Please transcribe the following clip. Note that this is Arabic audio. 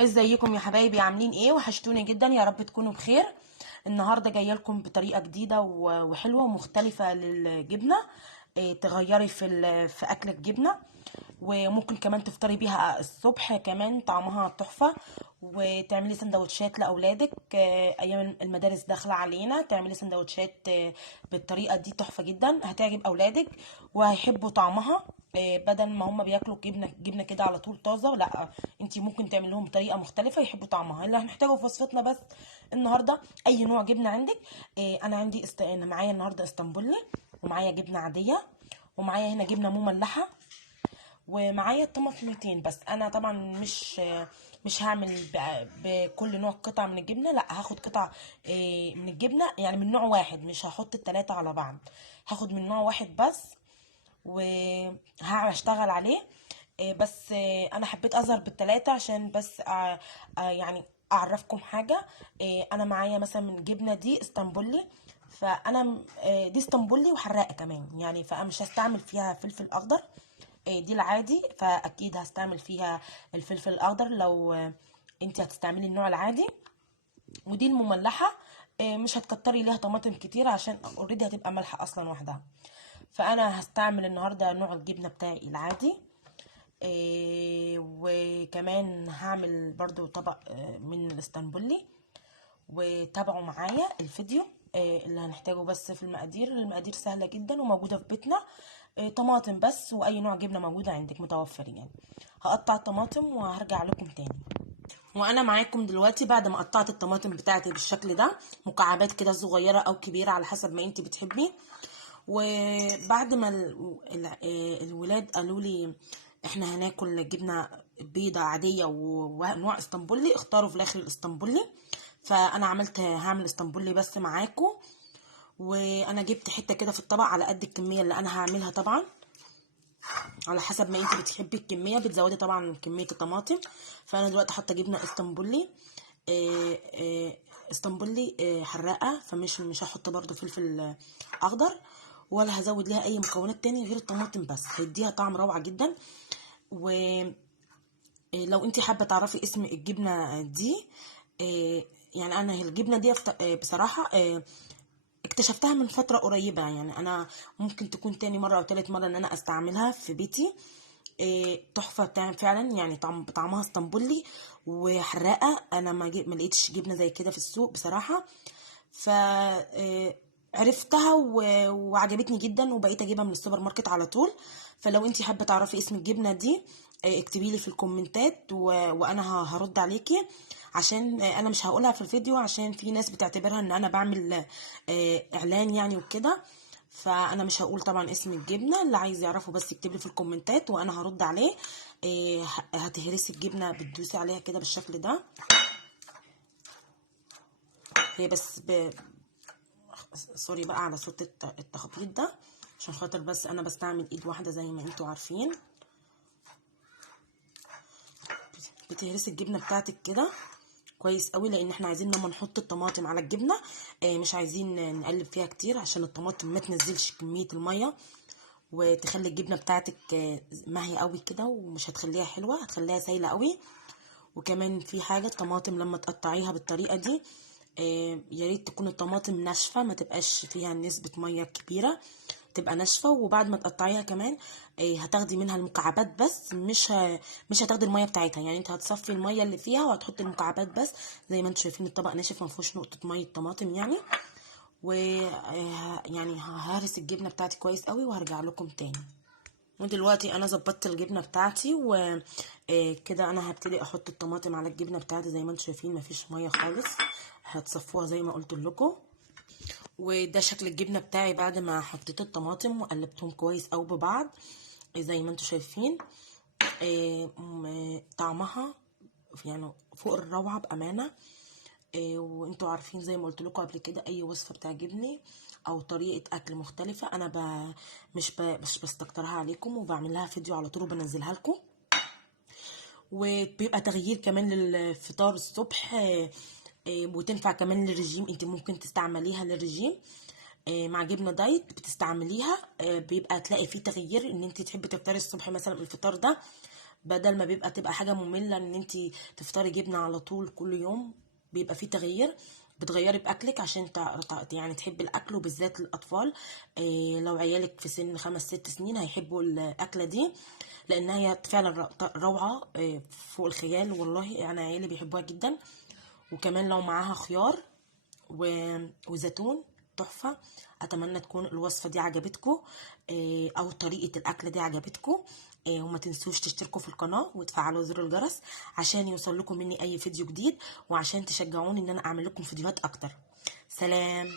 ازيكم يا حبايبي؟ عاملين ايه؟ وحشتوني جدا، يا رب تكونوا بخير. النهارده جايه لكم بطريقه جديده وحلوه ومختلفه للجبنه. تغيري في اكل الجبنه، وممكن كمان تفطري بيها الصبح، كمان طعمها تحفه. وتعملي سندوتشات لاولادك، ايام المدارس داخله علينا، تعملي سندوتشات بالطريقه دي تحفه جدا، هتعجب اولادك وهيحبوا طعمها. بدل ما هم بياكلوا جبنه كده على طول طازه، لا، انتي ممكن تعملي لهم بطريقه مختلفه يحبوا طعمها. اللي هنحتاجه في وصفتنا بس النهارده اي نوع جبنه عندك. انا عندي انا معايا النهارده اسطنبولي، ومعايا جبنه عاديه، ومعايا هنا جبنه مملحه، ومعايا طماطميتين. بس انا طبعا مش هعمل بكل نوع قطع من الجبنه، لا، هاخد قطع من الجبنه، يعني من نوع واحد، مش هحط التلاته على بعض، هاخد من نوع واحد بس وهشتغل عليه. بس انا حبيت اظهر بالتلاتة عشان بس يعني اعرفكم حاجة. انا معايا مثلا من جبنة دي اسطنبولي، فانا دي اسطنبولي وحراقة كمان يعني، فانا مش هستعمل فيها فلفل اخضر. دي العادي، فاكيد هستعمل فيها الفلفل الاخضر لو انت هتستعملي النوع العادي. ودي المملحة، مش هتكتري ليها طماطم كتير عشان اوريدي هتبقى مالحة اصلا وحدها. فانا هستعمل النهارده نوع الجبنه بتاعي العادي. وكمان هعمل برضو طبق من الاسطنبولي. وتابعوا معايا الفيديو. اللي هنحتاجه بس في المقادير سهله جدا وموجوده في بيتنا. طماطم بس، واي نوع جبنه موجوده عندك متوفر يعني. هقطع الطماطم وهرجع لكم تاني. وانا معاكم دلوقتي بعد ما قطعت الطماطم بتاعتي بالشكل ده، مكعبات كده صغيره او كبيره على حسب ما انت بتحبي. وبعد ما الولاد قالوا لي احنا هناكل جبنه بيضه عاديه ونوع اسطنبولي، اختاروا في الاخر الاسطنبولي. فانا هعمل اسطنبولي بس معاكم. وانا جبت حته كده في الطبق على قد الكميه اللي انا هعملها طبعا، على حسب ما انت بتحبي الكميه بتزودي طبعا كميه الطماطم. فانا دلوقتي حاطه جبنه اسطنبولي، اسطنبولي حراقه، فمش هحط برضو فلفل اخضر، ولا هزود ليها اي مكونات تاني غير الطماطم بس، هيديها طعم روعه جدا. ولو انت حابه تعرفي اسم الجبنه دي، يعني انا الجبنه دي بصراحه اكتشفتها من فترة قريبة، يعني انا ممكن تكون تاني مرة او تالت مرة ان انا استعملها في بيتي. تحفة بتاعم فعلا، يعني طعمها اسطنبولي وحراقة. انا ما لقيتش جبنة زي كده في السوق بصراحة. ف عرفتها وعجبتني جدا، وبقيت اجيبها من السوبر ماركت على طول. فلو انتي حابة تعرفي اسم الجبنة دي، اكتبي لي في الكومنتات وانا هرد عليكي. عشان انا مش هقولها في الفيديو، عشان في ناس بتعتبرها ان انا بعمل اعلان يعني وكده. فانا مش هقول طبعا اسم الجبنه، اللي عايز يعرفه بس يكتب لي في الكومنتات وانا هرد عليه. هتهرسي الجبنه، بتدوسي عليها كده بالشكل ده. هي بس سوري بقى على صوت التخبيط ده، عشان خاطر بس انا بستعمل ايد واحده زي ما انتوا عارفين. بتهرسي الجبنه بتاعتك كده كويس قوي، لان احنا عايزين لما نحط الطماطم على الجبنه مش عايزين نقلب فيها كتير، عشان الطماطم ما تنزلش كميه الميه وتخلي الجبنه بتاعتك مهي قوي كده، ومش هتخليها حلوه، هتخليها سايله قوي. وكمان في حاجه، الطماطم لما تقطعيها بالطريقه دي يا ريت تكون الطماطم ناشفه، ما تبقاش فيها نسبه ميه كبيره، تبقى ناشفه. وبعد ما تقطعيها كمان هتاخدي منها المكعبات بس، مش هتاخدي الميه بتاعتها، يعني انت هتصفي الميه اللي فيها وهتحطي المكعبات بس. زي ما انتم شايفين الطبق ناشف، ما فيهوش نقطه ميه طماطم يعني. و يعني ههرس الجبنه بتاعتي كويس قوي وهرجع لكم تاني. ودلوقتي انا ظبطت الجبنه بتاعتي وكده انا هبتدي احط الطماطم على الجبنه بتاعتي. زي ما انتم شايفين مفيش ميه خالص، هتصفوها زي ما قلت لكم. وده شكل الجبنه بتاعي بعد ما حطيت الطماطم وقلبتهم كويس قوي ببعض. زي ما انتم شايفين طعمها يعني فوق الروعه بامانه. وانتوا عارفين زي ما قلت لكم قبل كده، اي وصفه بتعجبني او طريقه اكل مختلفه انا مش بستكترها عليكم، وبعمل لها فيديو على طول وبنزلها لكم. وبيبقى تغيير كمان للفطار الصبح. وتنفع كمان للرجيم، انت ممكن تستعمليها للرجيم مع جبنه دايت بتستعمليها. بيبقى تلاقي فيه تغيير ان انت تحبي تفطري الصبح مثلا الفطار ده بدل ما تبقى حاجه ممله ان انت تفطري جبنه على طول كل يوم. بيبقى فيه تغيير، بتغيري باكلك عشان يعني تحبي الاكل، وبالذات الاطفال. لو عيالك في سن 5 6 سنين هيحبوا الاكله دي، لانها هي فعلا روعه فوق الخيال والله. يعني عيالي بيحبوها جدا. وكمان لو معاها خيار وزيتون تحفة. اتمنى تكون الوصفة دي عجبتكم، او طريقة الاكل دي عجبتكم. وما تنسوش تشتركوا في القناة وتفعلوا زر الجرس عشان يوصل لكم مني اي فيديو جديد، وعشان تشجعوني ان انا اعمل لكم فيديوهات اكتر. سلام.